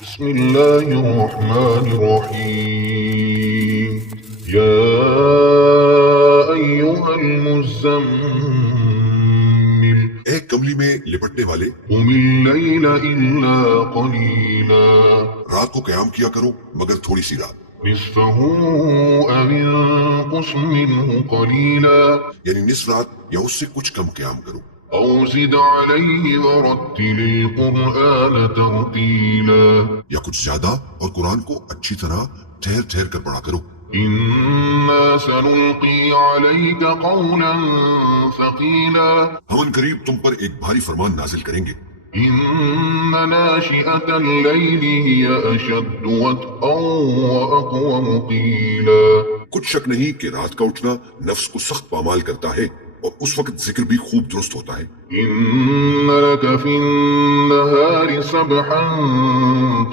بسم الله الرحمن الرحيم يا أيها المزمل اے کملی میں لپٹنے والے، قم الليل إلا قليلا رات کو قیام کیا کرو مگر تھوڑی سی رات، نصفه أو انقص منه قليلا یعنی نصف رات یا اس سے کچھ کم قیام کرو، أو زد عليه ورتل القرآن ترتيلا یا کچھ زیادہ اور قرآن کو اچھی طرح ٹھہر ٹھہر کر پڑھا کرو۔ إنا سنلقي عليك قولا ثقيلا ہم ان قریب تم پر ایک بھاری فرمان نازل کریں گے۔ إن ناشئة الليل هي أشد وطئا وأقوم قيلا کچھ شک نہیں کہ رات کا اٹھنا نفس کو سخت پامال کرتا ہے اور اس وقت ذکر بھی خوب درست ہوتا ہے۔ إن لك في النهار سبحا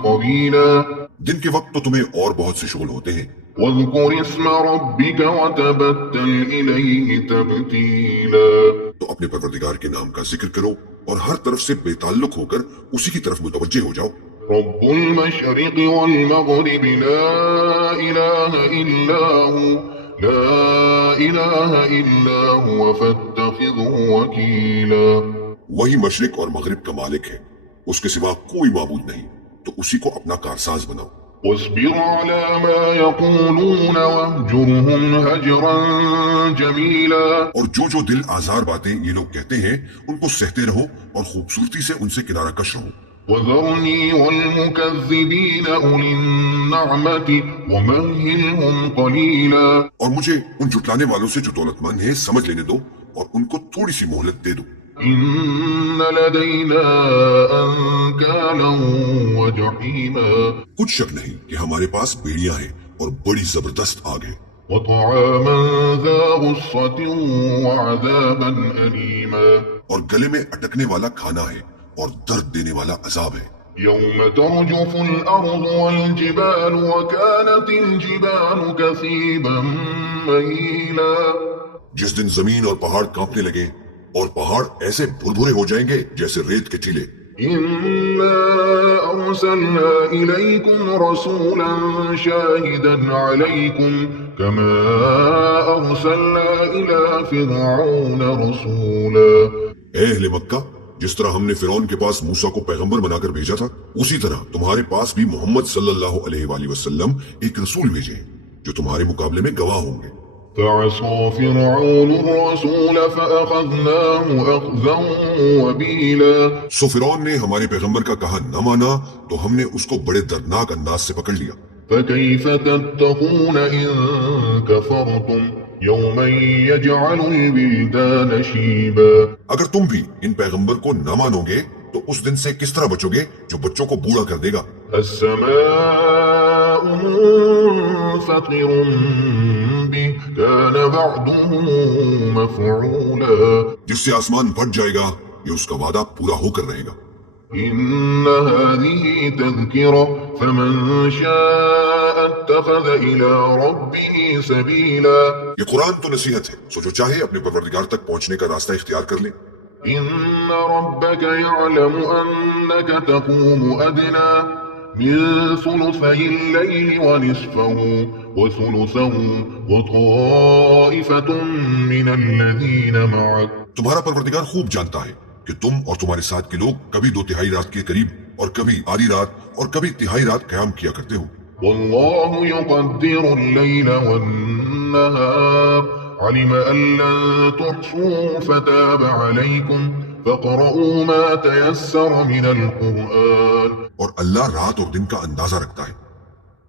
طويلا دن کے وقت تو تمہیں اور بہت سے شغل ہوتے ہیں، واذكر اسم ربك وتبتل إليه تبتيلا تو اپنے پروردگار کے نام کا ذکر کرو اور ہر طرف سے بے تعلق ہو کر اسی کی طرف متوجہ ہو جاؤ۔ رب المشرق والمغرب لا إله إلا هو فاتخذه وكيلا وہی مشرق اور مغرب کا مالک ہے، اس کے سوا کوئی معبود نہیں، تو اسی کو اپنا کارساز بناؤ۔ واصبر على ما يقولون واهجرهم هجرا جميلا اور جو دل آزار باتیں یہ لوگ کہتے ہیں ان کو سہتے رہو اور خوبصورتی سے ان سے کنارہ کش رہو۔ وذرني والمكذبين أولي النعمة ومهلهم قليلا اور مجھے ان جھٹلانے والوں سے جو دولت مند ہیں سمجھ لینے دو اور ان کو تھوڑی سی مہلت دے دو۔ إن لدينا أنكالا وجحيما کچھ شک نہیں کہ ہمارے پاس بیڑیاں ہیں اور بڑی زبردست آگ ہے، وطعاما ذا غصة وعذابا أليما اور گلے میں اٹکنے والا کھانا ہے اور درد دینے والا عذاب ہے۔ يوم ترجف الأرض والجبال وكانت الجبال كثيبا مهيلا جس دن زمین اور پہاڑ کانپنے لگے اور پہاڑ ایسے بھربھرے ہو جائیں گے جیسے ریت کے ٹیلے۔ إنا أرسلنا إليكم رسولا شاهدا عليكم كما أرسلنا إلى فرعون رسولا اے اہل مکہ، جس طرح ہم نے فرعون کے پاس موسیٰ کو پیغمبر بنا کر بھیجا تھا، اسی طرح تمہارے پاس بھی محمد صلی اللہ علیہ وآلہ وسلم ایک رسول بھیجے ہیں جو تمہارے مقابلے میں گواہ ہوں گے۔ فعصى فرعون الرسول فأخذناه أخذا وبيلا سو فرعون نے ہمارے پیغمبر کا کہا نہ مانا تو ہم نے اس کو بڑے دردناک انداز سے پکڑ لیا۔ فكيف تتقون إن كفرتم يوما يجعل الولدان شيبا اگر تم بھی ان پیغمبر کو نہ مانو گے تو اس دن سے کس طرح بچو گے جو بچوں کو بوڑھا کر دے گا۔ السماء منفطر به كان وعده مفعولا جس سے آسمان پھٹ جائے گا، یہ اس کا وعدہ پورا ہو کر رہے گا۔ إن هذه تذكرة فمن شاء اتخذ إلى ربه سبيلا یہ قرآن تو نصیحت ہے، سو جو چاہے اپنے پروردگار تک پہنچنے کا راستہ اختیار کر لے۔ إن ربك يعلم أنك تقوم أدنى من ثلثي الليل ونصفه وثلثه وطائفة من الذين معك تمہارا پروردگار خوب جانتا ہے کہ تم اور تمہارے ساتھ کے لوگ کبھی 2/3 رات کے قریب اور کبھی آدھی رات اور کبھی تہائی رات قیام کیا کرتے ہو۔ والله يقدر الليل والنهار علم أن لن تحصوا فتاب عليكم فاقرؤوا ما تيسر من القرآن اور اللہ رات اور دن کا اندازہ رکھتا ہے،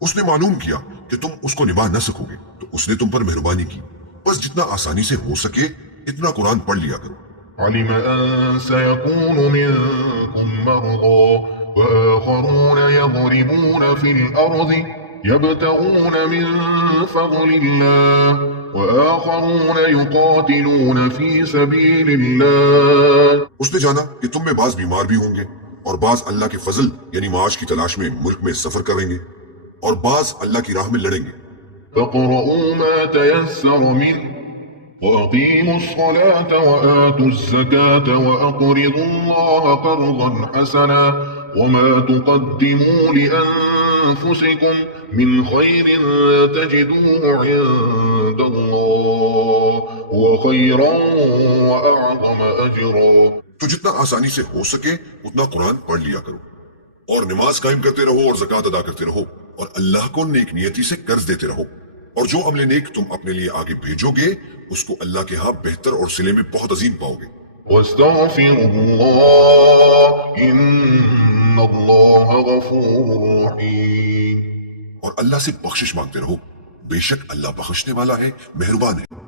اس نے معلوم کیا کہ تم اس کو نبھا نہ سکو گے تو اس نے تم پر مہربانی کی، بس جتنا آسانی سے ہو سکے اتنا قرآن پڑھ لیا کرو۔ علم أن سيكون منكم مرضى وآخرون يضربون في الأرض يبتغون من فضل الله وآخرون يقاتلون في سبيل الله اس نے جانا کہ تم میں بعض بیمار بھی ہوں گے اور بعض اللہ کے فضل یعنی معاش کی تلاش میں ملک میں سفر کریں گے اور بعض اللہ کی راہ میں لڑیں گے۔ فاقرؤوا ما تيسر منه وأقيموا الصلاة وآتوا الزكاة وأقرضوا الله قرضا حسنا وما تقدموا لأنفسكم من خير تجدوه عند الله هو خيرا وأعظم أجرا. تو جتنا آسانی سے ہو سکے اتنا قرآن پڑھ لیا کرو اور نماز قائم کرتے رہو اور زکوٰۃ ادا کرتے رہو اور اللہ کو نیک نیتی سے قرض دیتے رہو اور جو عمل نیک تم اپنے لیے آگے بھیجو گے اس کو اللہ کے ہاں بہتر اور صلے میں بہت عظیم پاؤ گے. واستغفروا الله إن الله غفور رحيم. اور اللہ سے بخشش مانگتے رہو بے شک اللہ بخشنے والا ہے مہربان ہے.